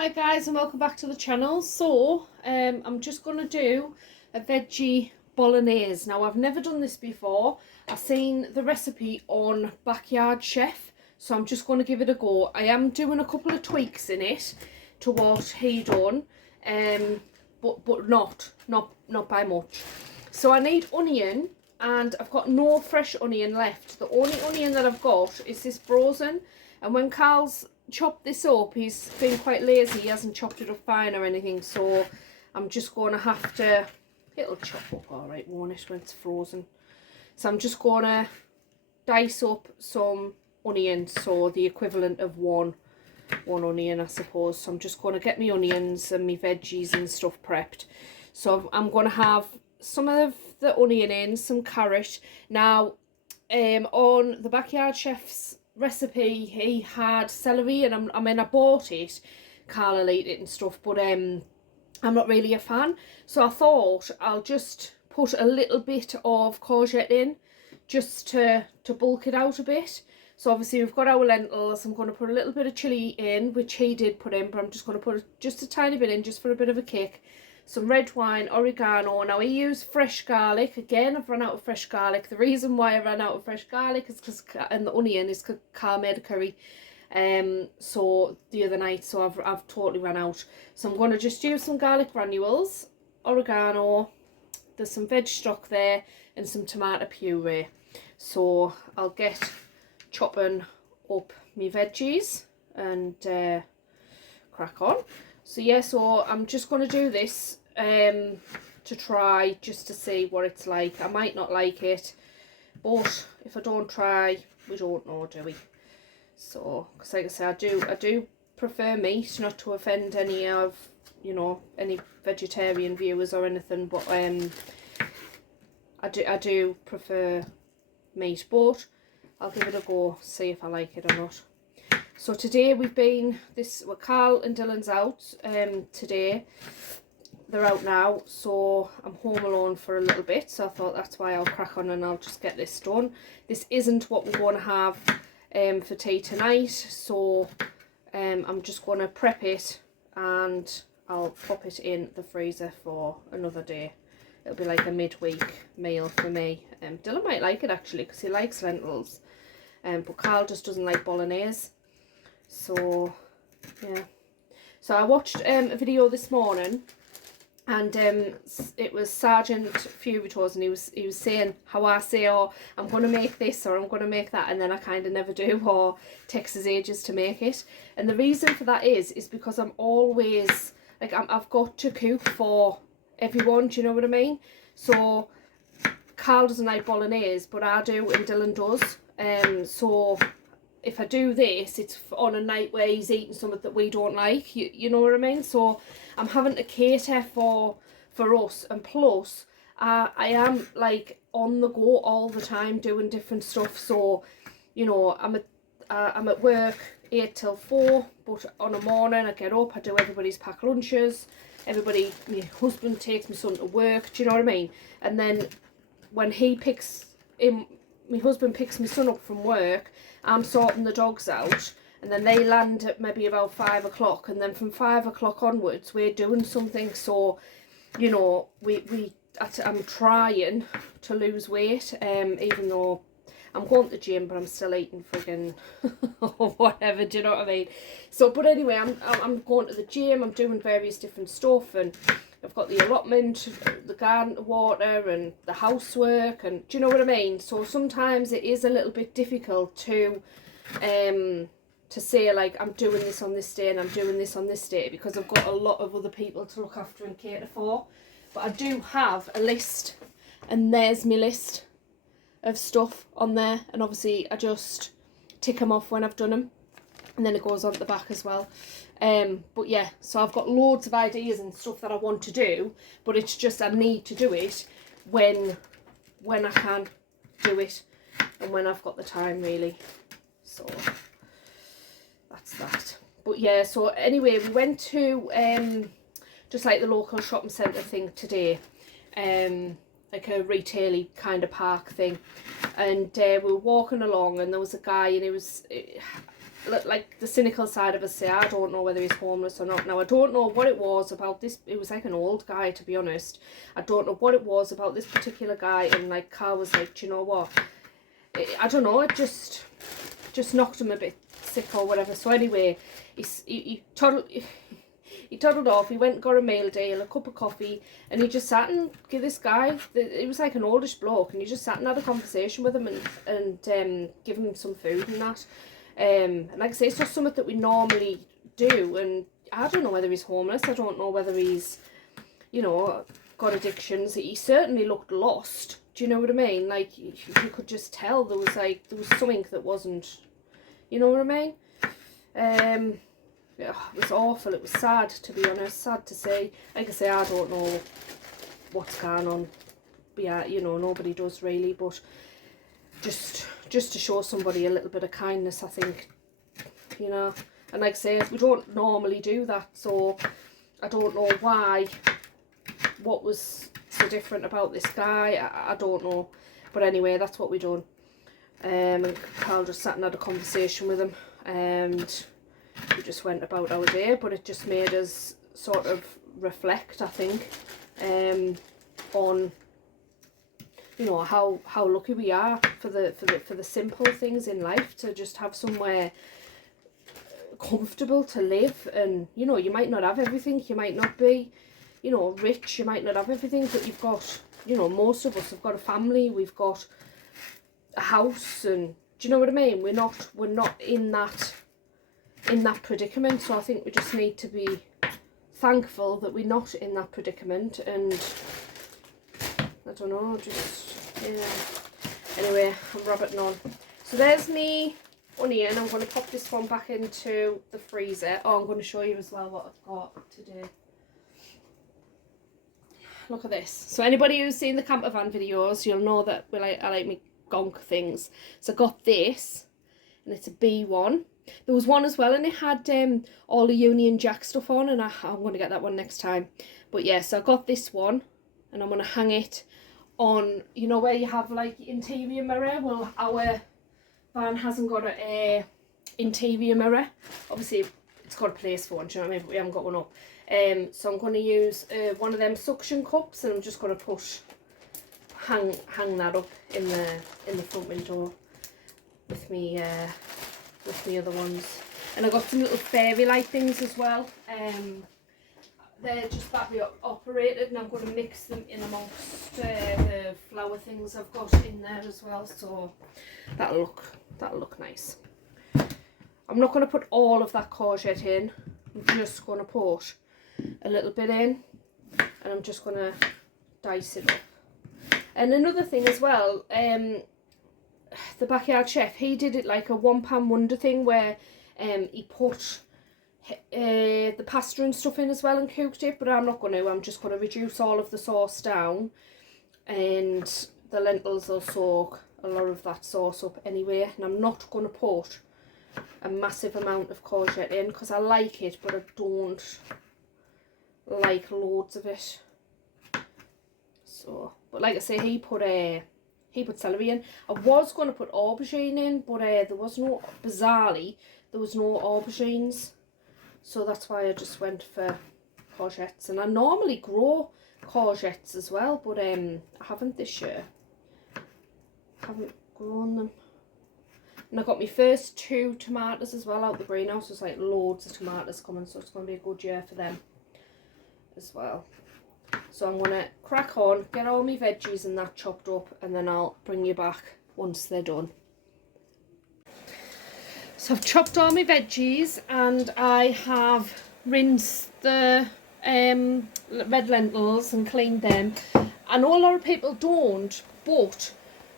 Hi guys and welcome back to the channel. I'm just going to do a veggie bolognese. Now I've never done this before. I've seen the recipe on Backyard Chef, so I'm just going to give it a go. I am doing a couple of tweaks in it to what he done, but not by much. So I need onion, and I've got no fresh onion left. The only onion that I've got is this frozen, and when Carl's chopped this up, he's been quite lazy, he hasn't chopped it up fine or anything, so I'm just going to have to, it'll chop up alright, won't it, when it's frozen. So I'm just going to dice up some onions, so the equivalent of one onion I suppose. So I'm just going to get my onions and my veggies and stuff prepped. So I'm going to have some of the onion in, some carrot. Now on the Backyard Chef's recipe he had celery, and I bought it, Carl will eat it and stuff, but I'm not really a fan, so I thought I'll just put a little bit of courgette in just to bulk it out a bit. So obviously we've got our lentils. I'm going to put a little bit of chilli in, which he did put in, but I'm just going to put just a tiny bit in just for a bit of a kick. Some red wine, oregano. Now I use fresh garlic. Again, I've run out of fresh garlic. The reason why I ran out of fresh garlic is because, and the onion, is because Carl made a curry so the other night, so I've totally run out. So I'm going to just use some garlic granules, oregano, there's some veg stock there, and some tomato puree. So I'll get chopping up my veggies and crack on. So yeah, so I'm just going to do this to try, just to see what it's like. I might not like it, but if I don't try, we don't know, do we? So, because like I say, I do prefer meat, not to offend any of, you know, any vegetarian viewers or anything, but I do prefer meat, but I'll give it a go, see if I like it or not. So today Carl and Dylan's out today. They're out now, so I'm home alone for a little bit, so I thought that's why I'll crack on and I'll just get this done. This isn't what we're going to have for tea tonight, so I'm just going to prep it and I'll pop it in the freezer for another day. It'll be like a midweek meal for me. Dylan might like it actually, because he likes lentils, but Carl just doesn't like bolognese. So yeah, so I watched a video this morning, and it was Sergeant Furito's, and he was saying how I say, oh, I'm going to make this or I'm going to make that, and then I kind of never do, or takes us ages to make it. And the reason for that is because I'm always like, I've got to cook for everyone, do you know what I mean? So Carl doesn't like bolognese, but I do, and Dylan does. So if I do this, it's on a night where he's eating something that we don't like, you know what I mean? So I'm having to cater for us, and plus I am like on the go all the time doing different stuff. So, you know, I'm at work 8 till 4, but on a morning I get up, I do everybody's packed lunches, my husband takes my son to work, do you know what I mean? And then when my husband picks my son up from work, I'm sorting the dogs out, and then they land at maybe about 5 o'clock, and then from 5 o'clock onwards we're doing something. So, you know, I'm trying to lose weight, even though I'm going to the gym, but I'm still eating friggin' or whatever, do you know what I mean? So, but anyway, I'm going to the gym, I'm doing various different stuff, and I've got the allotment, the garden to water, and the housework, and do you know what I mean? So sometimes it is a little bit difficult to say, like, I'm doing this on this day and I'm doing this on this day, because I've got a lot of other people to look after and cater for. But I do have a list, and there's my list of stuff on there, and obviously I just tick them off when I've done them, and then it goes on the back as well. But yeah, so I've got loads of ideas and stuff that I want to do, but it's just I need to do it when I can do it, and when I've got the time, really. So that's that. But yeah, so anyway, we went to just like the local shopping centre thing today, like a retail-y kind of park thing, and we were walking along, and there was a guy, and he was like the cynical side of us say, I don't know whether he's homeless or not. Now, I don't know what it was about this. It was like an old guy, to be honest. I don't know what it was about this particular guy. And like Carl was like, do you know what? I don't know. It just knocked him a bit sick or whatever. So anyway, he toddled off. He went and got a meal deal, a cup of coffee, and he just sat and give this guy, it was like an oldish bloke, and he just sat and had a conversation with him and give him some food and that. And like I say, it's not something that we normally do, and I don't know whether he's homeless. I don't know whether he's, you know, got addictions. He certainly looked lost. Do you know what I mean? Like, you could just tell there was something that wasn't, you know what I mean? Yeah, it was awful. It was sad, to be honest. Sad to say. Like I say, I don't know what's going on. But yeah, you know, nobody does really. But just to show somebody a little bit of kindness, I think, you know. And like I say, we don't normally do that. So I don't know why. What was so different about this guy? I don't know. But anyway, that's what we done. And Carl just sat and had a conversation with him. And we just went about our day, but it just made us sort of reflect, I think, on, you know, how lucky we are for the simple things in life, to just have somewhere comfortable to live. And you know, you might not have everything, you might not be, you know, rich, you might not have everything, but you've got, you know, most of us have got a family, we've got a house, and do you know what I mean? We're not in that predicament. So I think we just need to be thankful that we're not in that predicament. And I don't know, just, yeah. Anyway, I'm rabbiting on. So there's me onion. I'm going to pop this one back into the freezer. Oh, I'm going to show you as well what I've got today. Look at this. So anybody who's seen the camper van videos, you'll know that I like me gonk things. So I got this, and it's a B1. There was one as well, and it had all the Union Jack stuff on, and I'm going to get that one next time. But yeah, so I got this one, and I'm going to hang it on, you know, where you have like interior mirror. Well, our van hasn't got a interior mirror. Obviously, it's got a place for one, do you know what I mean? But we haven't got one up. So I'm going to use one of them suction cups, and I'm just going to hang that up in the front window with me other ones. And I got some little fairy light things as well. They're just battery operated, and I'm going to mix them in amongst the flower things I've got in there as well. So that'll look nice. I'm not going to put all of that courgette in. I'm just going to put a little bit in, and I'm just going to dice it up. And another thing as well, the Backyard Chef, he did it like a one-pan wonder thing, where he put the pasta and stuff in as well and cooked it, but I'm not going to. I'm just going to reduce all of the sauce down, and the lentils will soak a lot of that sauce up anyway. And I'm not going to put a massive amount of courgette in, because I like it, but I don't like loads of it. So, but like I say, he put celery in. I was going to put aubergine in, but bizarrely there was no aubergines, so that's why I just went for courgettes. And I normally grow courgettes as well, but I haven't this year. Haven't grown them. And I got my first 2 tomatoes as well out the greenhouse. There's like loads of tomatoes coming, so it's going to be a good year for them as well. So I'm going to crack on, get all my veggies and that chopped up, and then I'll bring you back once they're done. So I've chopped all my veggies, and I have rinsed the red lentils and cleaned them. I know a lot of people don't, but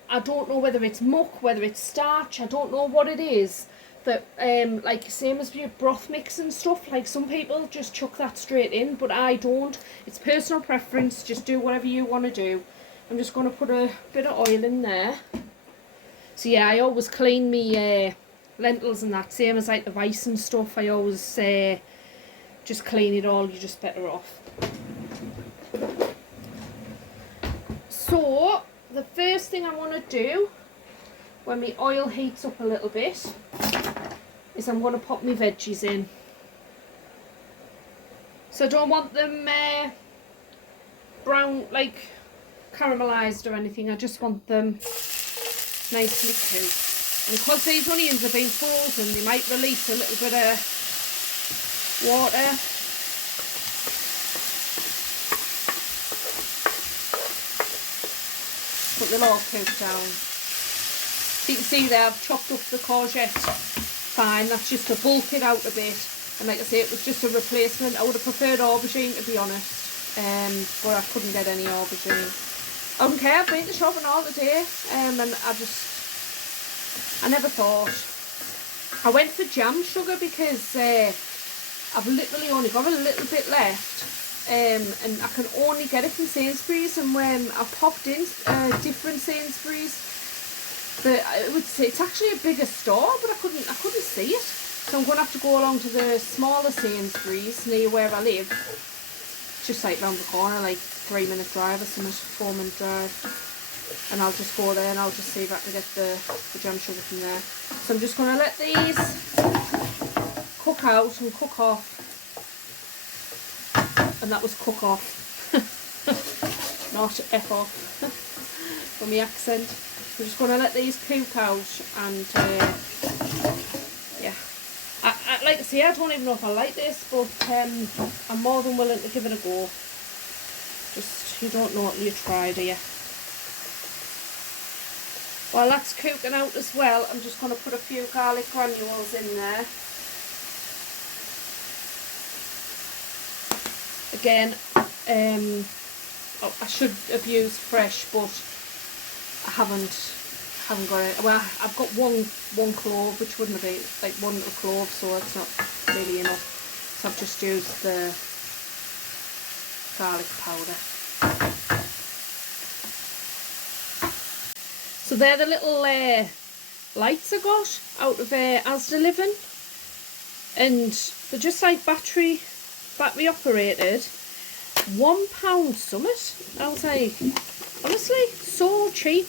I don't know whether it's muck, whether it's starch, I don't know what it is. That like same as your broth mix and stuff, like some people just chuck that straight in, but I don't. It's personal preference, just do whatever you want to do. I'm just going to put a bit of oil in there. So yeah, I always clean me lentils and that, same as like the rice and stuff. I always just clean it all, you're just better off. So the first thing I want to do when my oil heats up a little bit is I'm going to pop my veggies in. So I don't want them brown, like caramelised or anything. I just want them nicely cooked. And because these onions have been frozen, they might release a little bit of water. But they'll all cook down. So you can see there I've chopped up the courgette fine. That's just to bulk it out a bit. And like I say, it was just a replacement. I would have preferred aubergine, to be honest. But I couldn't get any aubergine. I don't care, I've been to shopping all the day. And I never thought. I went for jam sugar because I've literally only got a little bit left. And I can only get it from Sainsbury's, and when I popped in different Sainsbury's, I would say it's actually a bigger store, but I couldn't see it. So I'm going to have to go along to the smaller Sainsbury's near where I live. Just like round the corner, like 3-minute drive or something, 4-minute drive. And I'll just go there and I'll just see if I can get the jam sugar from there. So I'm just going to let these cook out and cook off. And that was cook off, not F off, from the accent. We're just going to let these cook out, and yeah. Like I say, I don't even know if I like this, but I'm more than willing to give it a go. Just, you don't know until you try, do you? While that's cooking out as well, I'm just going to put a few garlic granules in there. Again, I should have used fresh, but I haven't got it. Well, I've got one clove, which wouldn't have been like one little clove, so it's not really enough. So I've just used the garlic powder. So they're the little lights I got out of Asda Living, and they're just like battery operated. £1 summit. I was like, honestly, so cheap.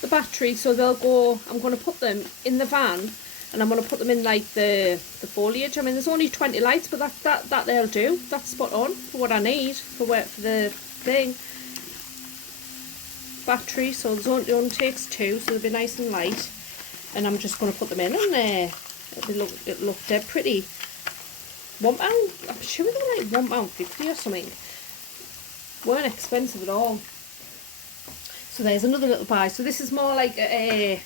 The battery, so they'll go, I'm going to put them in the van, and I'm going to put them in like the foliage. I mean, there's only 20 lights, but that they'll do. That's spot on for what I need for the thing. Battery, so it only takes 2, so they'll be nice and light. And I'm just going to put them in, and it'll look dead pretty. £1, I'm sure they were like £1.50 or something. Weren't expensive at all. So there's another little buy. So this is more like a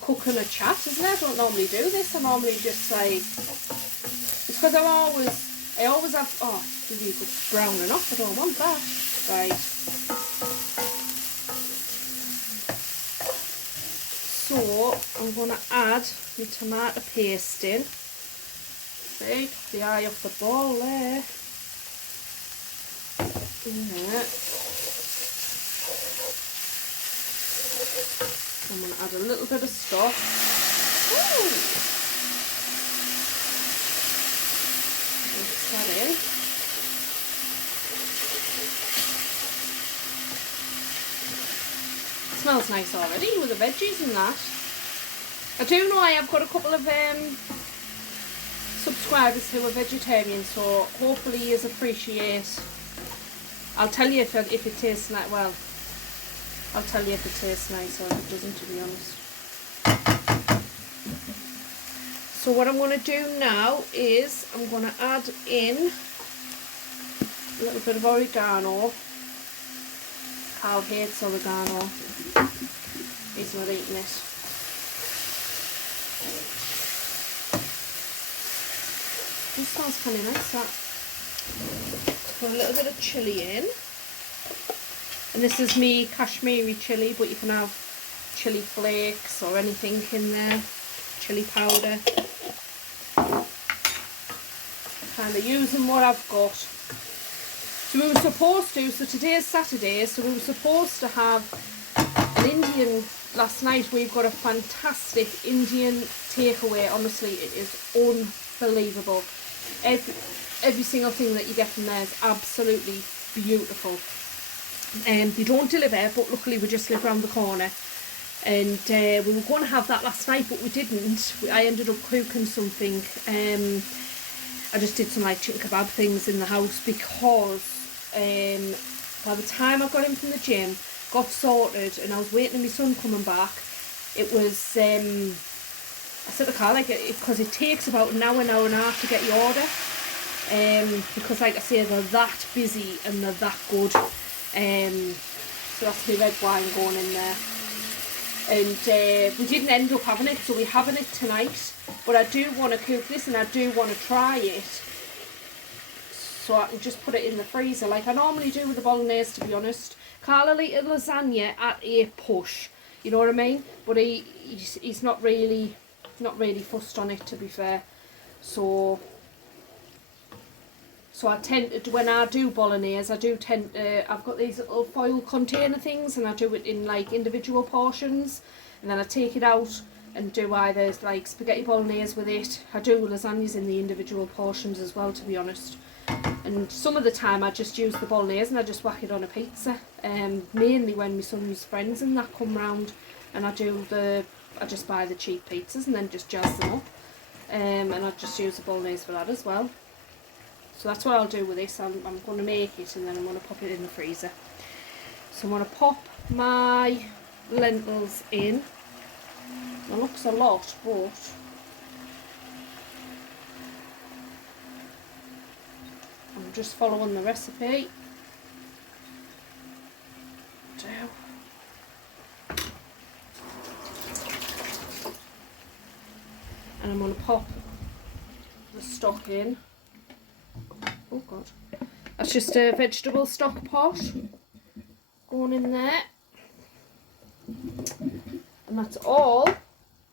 cook and a chat, isn't it? I don't normally do this. I normally just like, it's because I always have, oh, you go browning off. I don't want that. Right. So I'm going to add my tomato paste in. See, the eye off the ball there. Yeah. I'm going to add a little bit of stock. Ooh. Mix that in. It smells nice already with the veggies and that. I do know I have got a couple of subscribers who are vegetarian, so hopefully you appreciate. I'll tell you if it tastes like, well, I'll tell you if it tastes nice or if it doesn't, to be honest. So what I'm going to do now is I'm going to add in a little bit of oregano. Carl hates oregano. He's not eating it. This smells kind of nice, that. Put a little bit of chilli in. And this is me Kashmiri chilli, but you can have chilli flakes or anything in there. Chilli powder. Kind of using what I've got. So we were supposed to, so today's Saturday, so we were supposed to have an Indian last night. We've got a fantastic Indian takeaway. Honestly, it is unbelievable. Every single thing that you get from there is absolutely beautiful. They don't deliver, but luckily we just live around the corner. And we were going to have that last night, but we didn't. I ended up cooking something. I just did some like chicken kebab things in the house because by the time I got in from the gym, got sorted, and I was waiting for my son coming back, it was, I said to Carl, like, because it takes about an hour and a half to get your order. Because like I say, they're that busy and they're that good. So that's my red wine going in there. And we didn't end up having it, so we're having it tonight. But I do want to cook this and I do want to try it, so I can just put it in the freezer like I normally do with the bolognese, to be honest. Carl will eat a lasagna at a push, you know what I mean? But he's not really fussed on it, to be fair. So I tend to, when I do bolognese, I do tend to, I've got these little foil container things, and I do it in like individual portions, and then I take it out and do either like spaghetti bolognese with it. I do lasagnas in the individual portions as well, to be honest. And some of the time I just use the bolognese and I just whack it on a pizza. Mainly when my son's friends and that come round, and I just buy the cheap pizzas and then just jazz them up. And I just use the bolognese for that as well. So that's what I'll do with this. I'm going to make it and then I'm going to pop it in the freezer. So I'm going to pop my lentils in. It looks a lot, but I'm just following the recipe. And I'm going to pop the stock in. Oh god. That's just a vegetable stock pot going in there. And that's all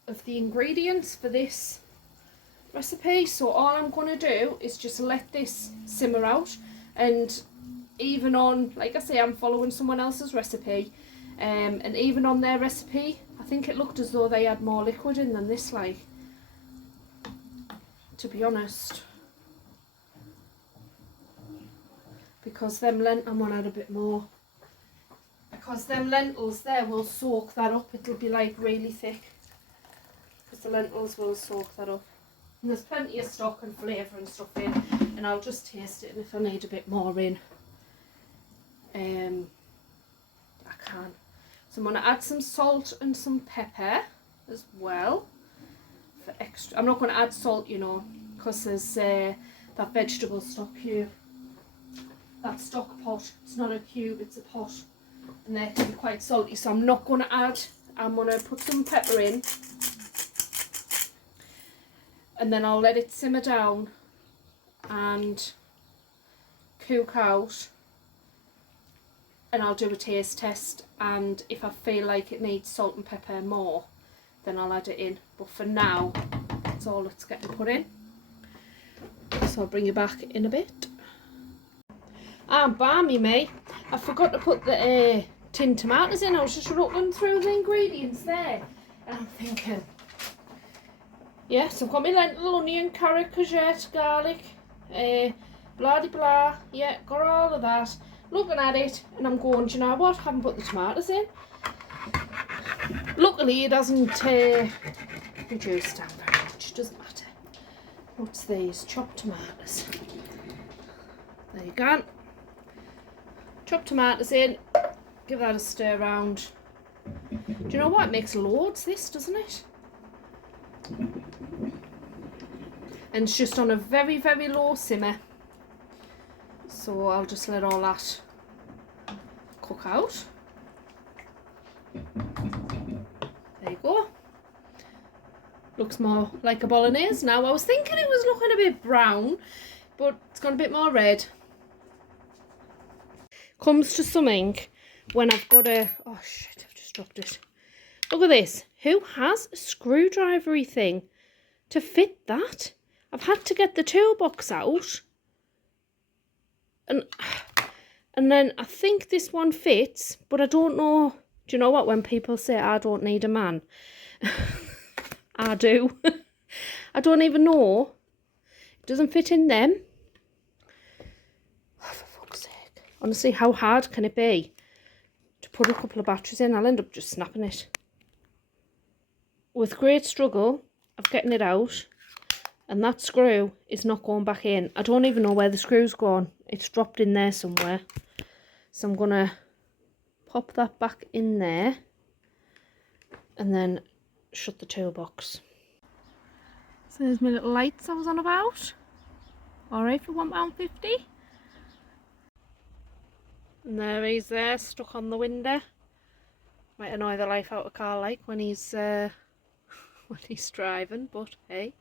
of the ingredients for this recipe. So all I'm going to do is just let this simmer out, and even on, like I say, I'm following someone else's recipe, and even on their recipe I think it looked as though they had more liquid in than this, like, to be honest, because them I'm going to add a bit more, because them lentils there will soak that up. It'll be like really thick because the lentils will soak that up. And there's plenty of stock and flavour and stuff in, and I'll just taste it, and if I need a bit more in, I can. So I'm going to add some salt and some pepper as well for extra. I'm not going to add salt, you know, because there's that vegetable stock here. That stock pot, it's not a cube, it's a pot, and they can be quite salty, so I'm not going to add. I'm going to put some pepper in, and then I'll let it simmer down and cook out, and I'll do a taste test, and if I feel like it needs salt and pepper more, then I'll add it in. But for now, that's all that's getting put in. So I'll bring you back in a bit. And balmy me, I forgot to put the tinned tomatoes in. I was just looking through the ingredients there, and I'm thinking, yes, I've got my lentil, onion, carrot, courgette, garlic, blah de blah, yeah, got all of that. Looking at it, and I'm going, do you know what, haven't put the tomatoes in. Luckily it hasn't reduced down very much, doesn't matter. What's these? Chopped tomatoes. There you go. Chop tomatoes in, give that a stir around. Do you know what? It makes loads, this, doesn't it? And it's just on a very, very low simmer. So I'll just let all that cook out. There you go. Looks more like a bolognese now. I was thinking it was looking a bit brown, but it's gone a bit more red. Comes to something when I've got a, oh shit, I've just dropped it. Look at this. Who has a screwdrivery thing to fit that? I've had to get the toolbox out, and then I think this one fits, but I don't know. Do you know what, when people say I don't need a man, I do. I don't even know. It doesn't fit in them. Honestly, how hard can it be to put a couple of batteries in? I'll end up just snapping it. with great struggle of getting it out, and that screw is not going back in. I don't even know where the screw's gone. It's dropped in there somewhere. So I'm going to pop that back in there and then shut the toolbox. So there's my little lights I was on about. Alright for £1.50. And there he's there, stuck on the window. Might annoy the life out of Carl like when he's when he's driving, but hey.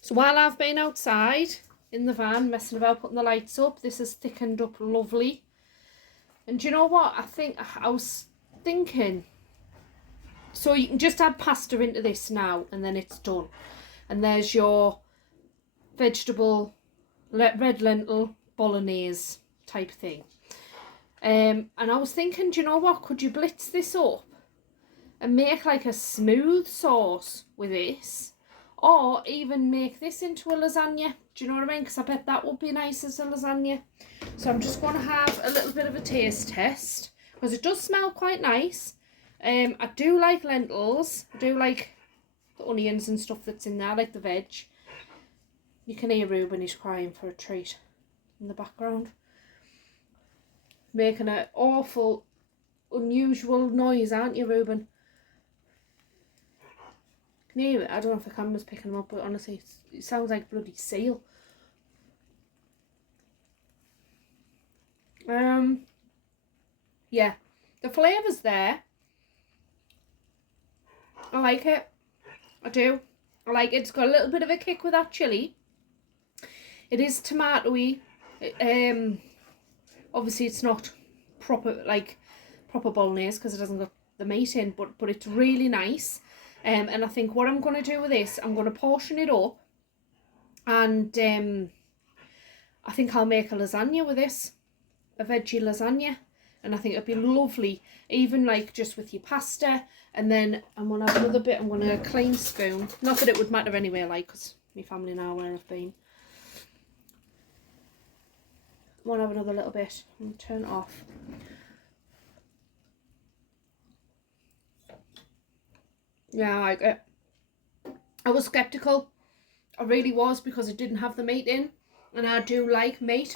So while I've been outside in the van messing about putting the lights up, this has thickened up lovely. And do you know what? I was thinking, so you can just add pasta into this now and then it's done. And there's your vegetable, red lentil bolognese type thing. And I was thinking, do you know what? Could you blitz this up and make like a smooth sauce with this? Or even make this into a lasagna. Do you know what I mean? Because I bet that would be nice as a lasagna. So I'm just going to have a little bit of a taste test. Because it does smell quite nice. I do like lentils. I do like the onions and stuff that's in there. I like the veg. You can hear Ruben, he's crying for a treat in the background. Making an awful, unusual noise, aren't you, Ruben? Can you hear it? I don't know if the camera's picking them up, but honestly, it sounds like bloody seal. Yeah, the flavour's there. I like it. I do. I like it. It's got a little bit of a kick with that chilli. It is tomatoey. Obviously it's not proper bolognese because it doesn't got the meat in, but it's really nice. And I think what I'm going to do with this, I'm going to portion it up, and I think I'll make a lasagna with this, a veggie lasagna, and I think it'd be lovely, even like just with your pasta. And then I'm going to have another bit. I'm going to a clean spoon, not that it would matter anyway, like, because my family know where I've been. I want to have another little bit and turn it off. Yeah, I like it. I was sceptical. I really was, because it didn't have the meat in. And I do like meat.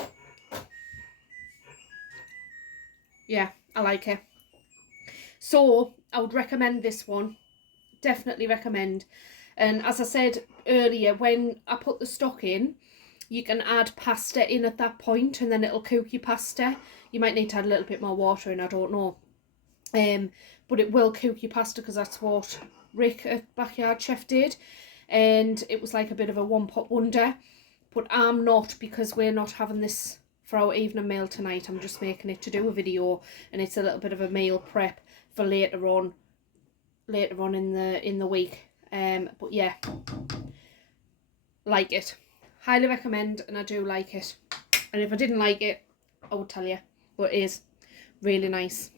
Yeah, I like it. So, I would recommend this one. Definitely recommend. And as I said earlier, when I put the stock in, you can add pasta in at that point, and then it'll cook your pasta. You might need to add a little bit more water in, I don't know. But it will cook your pasta, because that's what Rick at Backyard Chef did. And it was like a bit of a one-pot wonder. But I'm not, because we're not having this for our evening meal tonight. I'm just making it to do a video, and it's a little bit of a meal prep for later on in the week. But yeah, like it. Highly recommend, and I do like it. And if I didn't like it, I would tell you. But it is really nice.